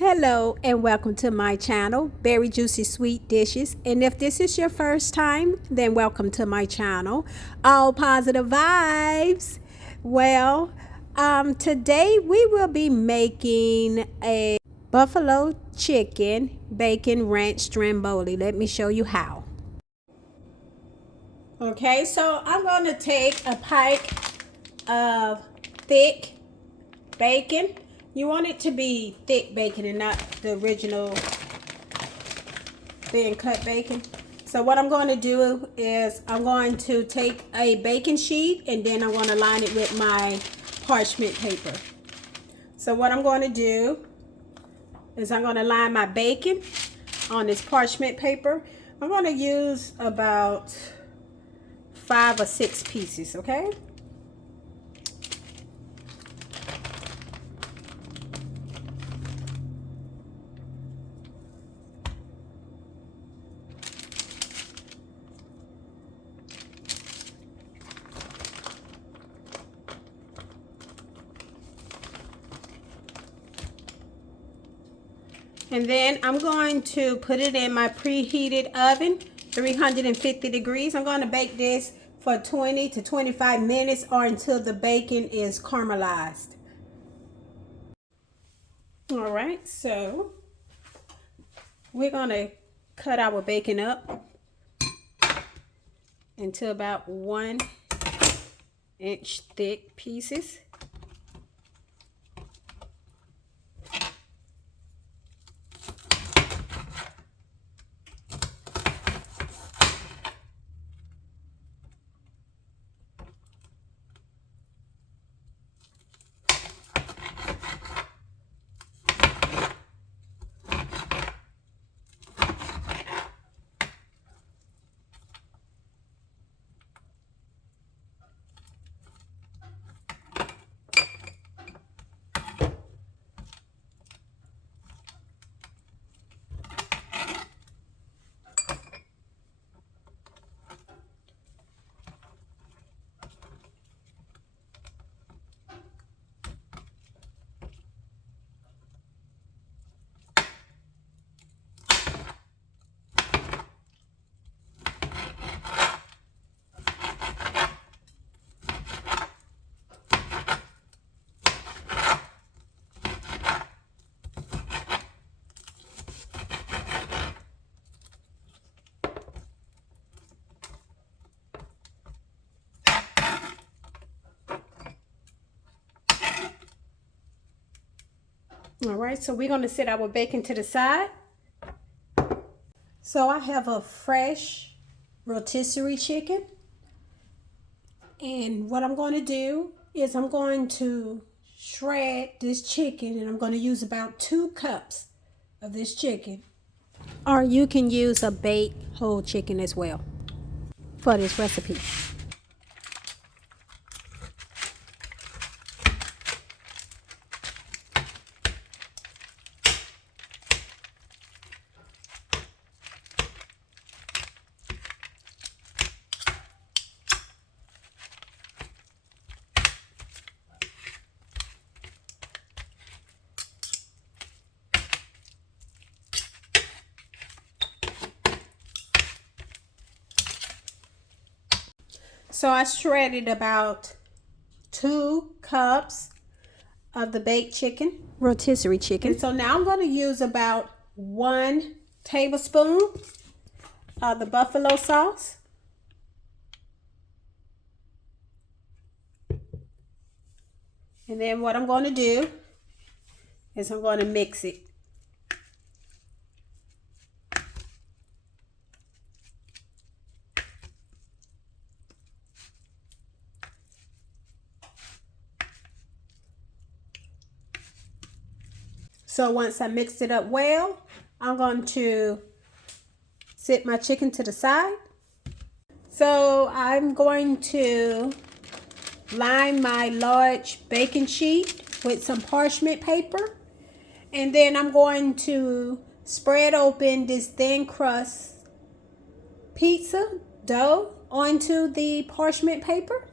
Hello and welcome to my channel, Berryjuicysweet Dishes. And if this is your first time, then welcome to my channel. All positive vibes. Well, today we will be making a buffalo chicken bacon ranch stromboli. Let me show you how. Okay, so I'm going to take a pike of thick bacon. You want it to be thick bacon and not the original thin cut bacon. So what I'm going to do is I'm going to take a bacon sheet and then I'm going to line it with my parchment paper. So what I'm going to do is I'm going to line my bacon on this parchment paper. I'm going to use about 5 or 6 pieces, okay? And then I'm going to put it in my preheated oven, 350 degrees. I'm going to bake this for 20 to 25 minutes or until the bacon is caramelized. All right, so we're going to cut our bacon up into about 1-inch thick pieces. All right, so we're going to set our bacon to the side. So I have a fresh rotisserie chicken. And what I'm going to do is I'm going to shred this chicken, and I'm going to use about 2 cups of this chicken. Or you can use a baked whole chicken as well for this recipe. So I shredded about 2 cups of the baked chicken, rotisserie chicken. And so now I'm going to use about 1 tablespoon of the buffalo sauce. And then what I'm going to do is I'm going to mix it. So once I mixed it up well, I'm going to set my chicken to the side. So I'm going to line my large baking sheet with some parchment paper. And then I'm going to spread open this thin crust pizza dough onto the parchment paper.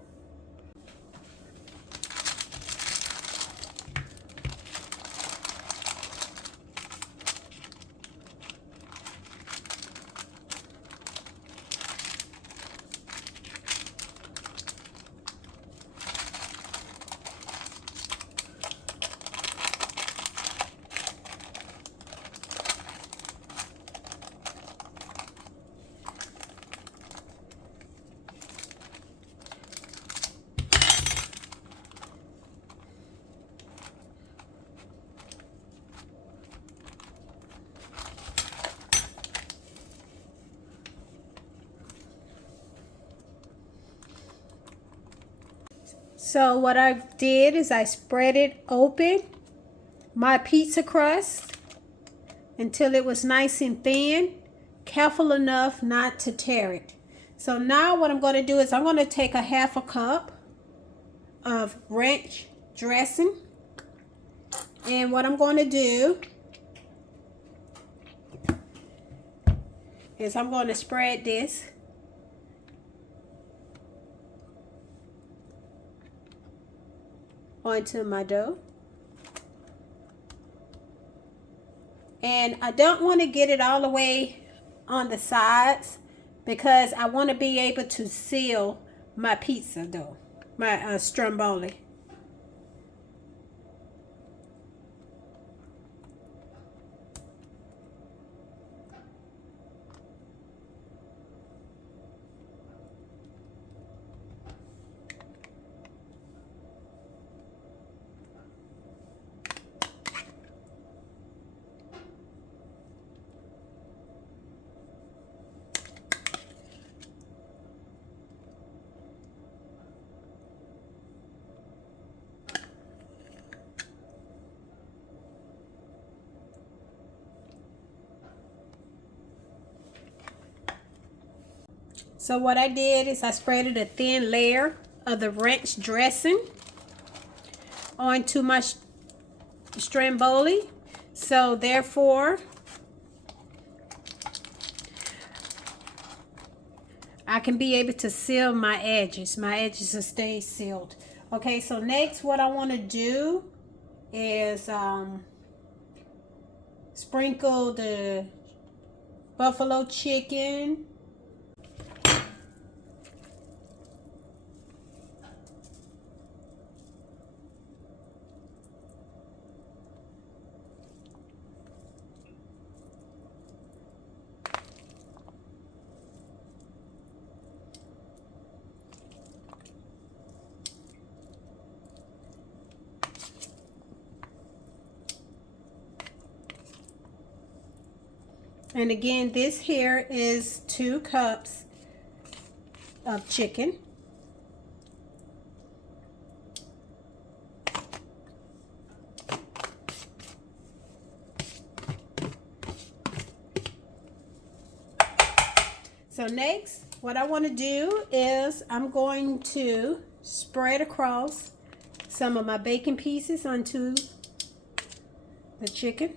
So what I did is I spread it open, my pizza crust, until it was nice and thin, careful enough not to tear it. So now what I'm going to do is I'm going to take a half a cup of ranch dressing, and what I'm going to do is I'm going to spread this onto my dough. And I don't want to get it all the way on the sides because I want to be able to seal my pizza dough, my Stromboli. So what I did is I spread a thin layer of the ranch dressing onto my Stromboli. So therefore, I can be able to seal my edges. My edges will stay sealed. Okay, so next what I want to do is sprinkle the buffalo chicken. And again, this here is 2 cups of chicken. So next, what I want to do is I'm going to spread across some of my bacon pieces onto the chicken.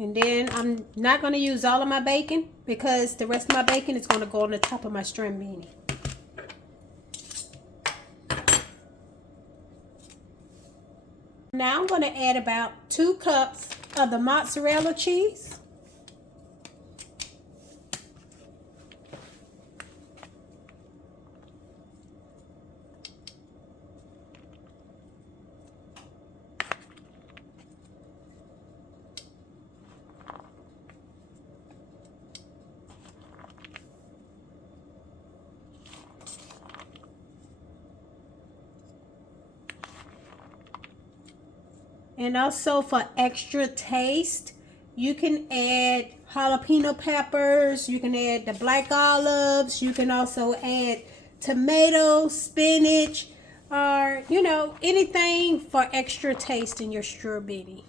And then I'm not going to use all of my bacon because the rest of my bacon is going to go on the top of my Stromboli. Now I'm going to add about 2 cups of the mozzarella cheese. And also for extra taste, you can add jalapeno peppers, you can add the black olives, you can also add tomatoes, spinach, or, you know, anything for extra taste in your Stromboli.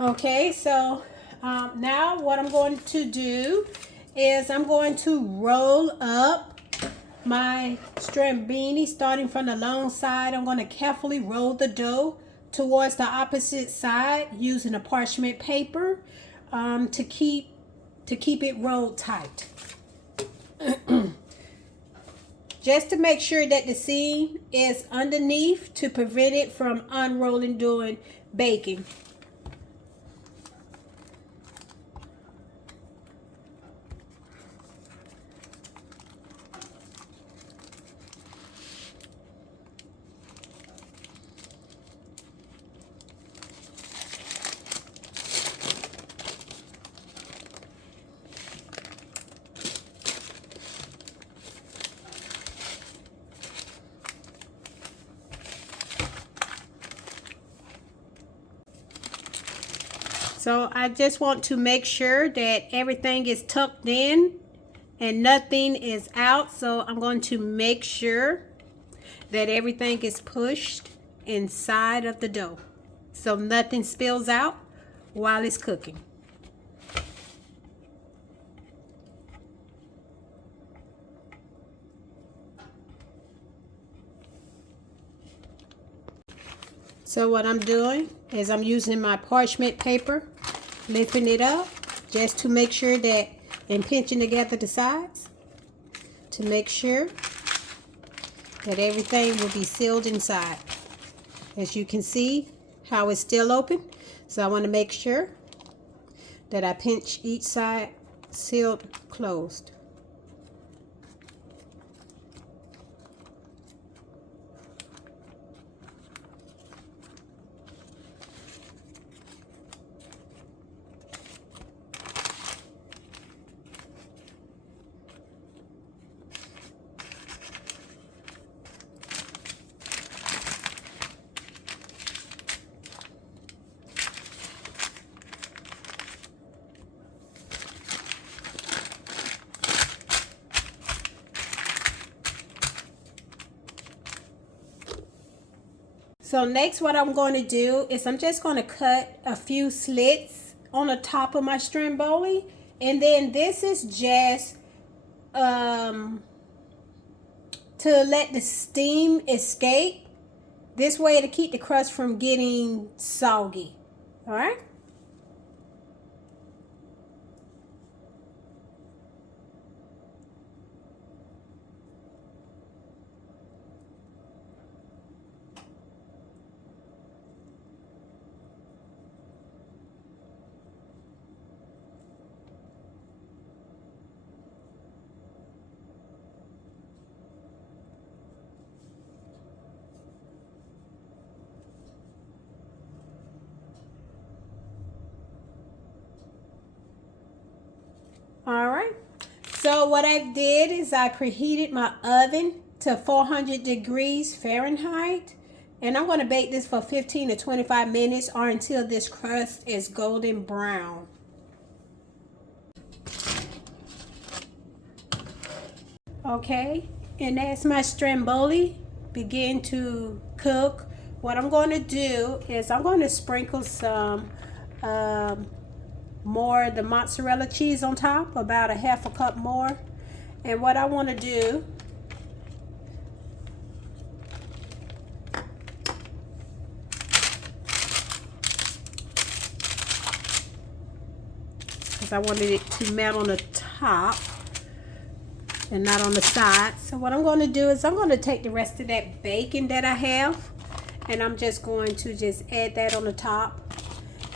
Okay, so now what I'm going to do is I'm going to roll up my Stromboli starting from the long side. I'm going to carefully roll the dough towards the opposite side using a parchment paper to keep it rolled tight. Just to make sure that the seam is underneath to prevent it from unrolling during baking. So I just want to make sure that everything is tucked in and nothing is out. So I'm going to make sure that everything is pushed inside of the dough so nothing spills out while it's cooking. So what I'm doing is I'm using my parchment paper, lifting it up just to make sure that, and pinching together the sides to make sure that everything will be sealed inside. As you can see how it's still open. So I want to make sure that I pinch each side sealed closed. So next what I'm going to do is I'm just going to cut a few slits on the top of my Stromboli. And then this is just to let the steam escape. This way to keep the crust from getting soggy. All right. All right. So what I did is I preheated my oven to 400 degrees Fahrenheit. And I'm going to bake this for 15 to 25 minutes or until this crust is golden brown. Okay. And as my Stromboli begin to cook, what I'm going to do is I'm going to sprinkle some more the mozzarella cheese on top, about a half a cup more. And what I want to do because I wanted it to melt on the top and not on the side. So what I'm going to do is I'm going to take the rest of that bacon that I have and I'm just going to just add that on the top.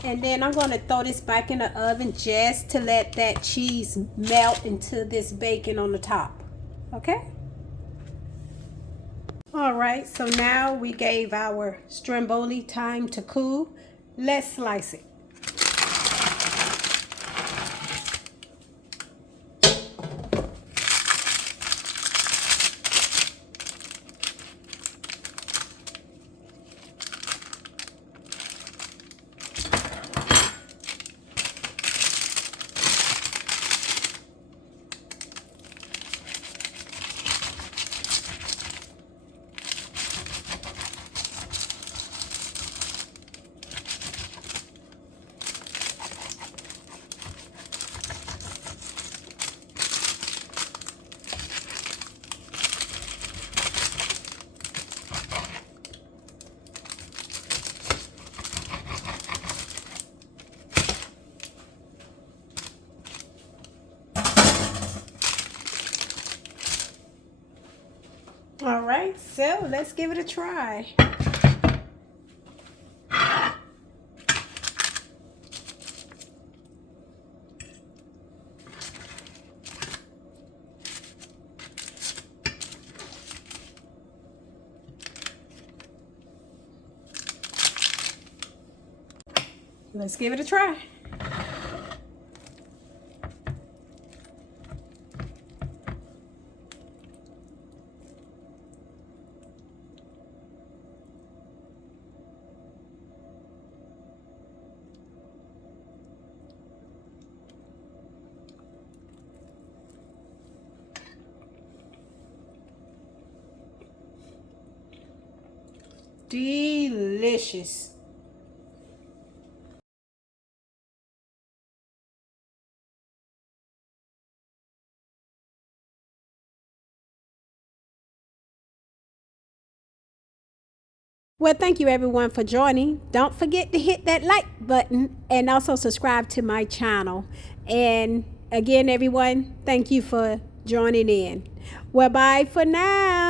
And then I'm going to throw this back in the oven just to let that cheese melt into this bacon on the top. Okay? All right, so now we gave our Stromboli time to cool. Let's slice it. All right, so let's give it a try. Let's give it a try. delicious. Well, thank you everyone for joining. Don't forget to hit that like button and also subscribe to my channel. And again, everyone, thank you for joining in. Well, bye for now.